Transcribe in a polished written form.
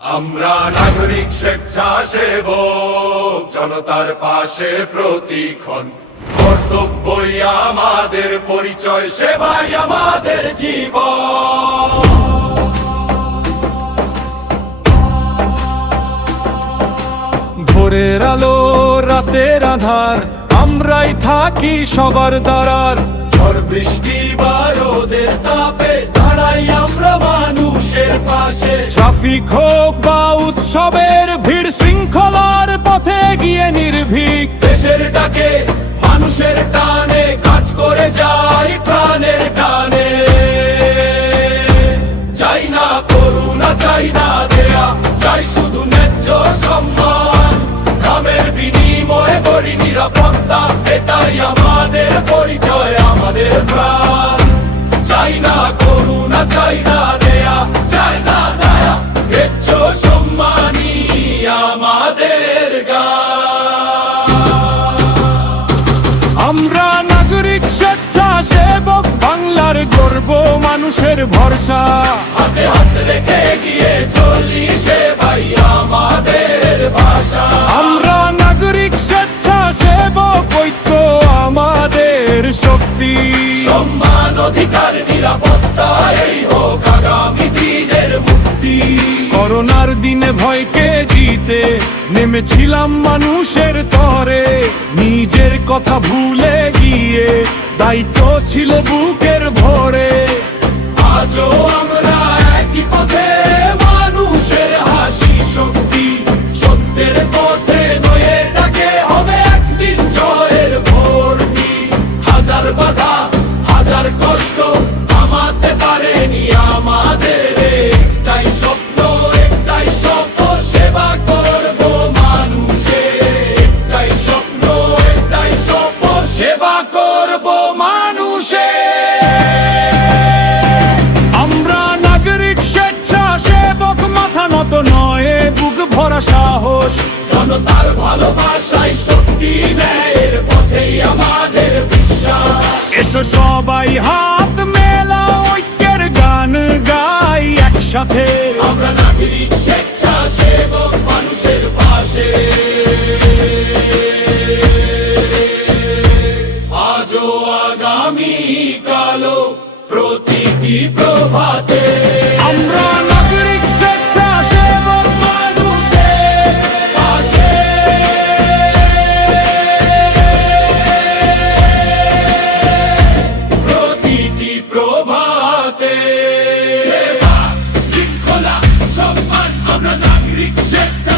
আমরা নাগরিক স্বেচ্ছাসেবক, জনতার পাশে প্রতিক্ষণ। কর্তব্যই আমাদের পরিচয়, সেবাই আমাদের জীবন। ভোরের আলো রাতের আধার, আমরাই থাকি সবার দ্বারার। ঝড় বৃষ্টি বা রোদের তাপে দাঁড়াই আমরা মানুষের পাশে। ট্রাফিক হোক বা উৎসবের ভিড়, শৃঙ্খলার পথে গিয়ে নির্ভীক। দেশের ডাকে মানুষের টানে কাজ করে যাই প্রাণের টানে। চাই না করুণা, চাই না দেয়া, চাই শুধু ন্যায্য সম্মান। গ্রামের বিনিময়ে করি নিরাপত্তা, এটাই আমাদের পরিচয়, আমাদের প্রাণ। চাই না করুণা, চাই না দেয়া, চাই না দয়া, ন্যায্য সম্মানই আমাদের গান। আমরা নাগরিক স্বেচ্ছাসেবক, বাংলার গর্ব, মানুষের ভরসা। হাতে হাত রেখে এগিয়ে চলি, সেবাই আমাদের ভাষা। আমরা নাগরিক স্বেচ্ছাসেবক, ঐক্য আমাদের শক্তি। সম্মান, অধিকার, নিরাপত্তা, এই হোক আগামী দিনের মুক্তি। করোনার দিনে ভয়কে জিতে নেমেছিলাম মানুষের তরে। নিজের কথা ভুলে গিয়ে দায়িত্ব ছিল বুকের ভরে। আজও আমরা একই পথে, মানুষের হাসি শক্তি। সত্যের পথে নয়ে ডাকে হবে একদিন জয়ের ভোরটি। হাজার বাধা, হাজার কষ্ট থামাতে পারেনি আমাদের একটাই স্বপ্ন, একটাই সফল, সেবা করব মানুষের। একটাই স্বপ্ন, একটাই সফল, সেবা করব মানুষের। আমরা নাগরিক স্বেচ্ছাসেবক, মাথা নত নয়, বুক ভরা সাহস। জনতার ভালোবাসায় শক্তি, ন্যায়ের পথেই আমাদের বিশ্বাস। এসো সবাই হাত মেলা, ঐক্যের গান গাই একসাথে। আমরা নাগরিক স্বেচ্ছাসেবক, মানুষের পাশে। আজও আগামী কালো প্রতিটি প্রভাতে আমরা নাগরিক স্বেচ্ছাসেবক, মানুষের পাশে। প্রতিটি প্রভাতে সেবা, শৃঙ্খলা, সম্মান, আমরা নাগরিক স্বেচ্ছা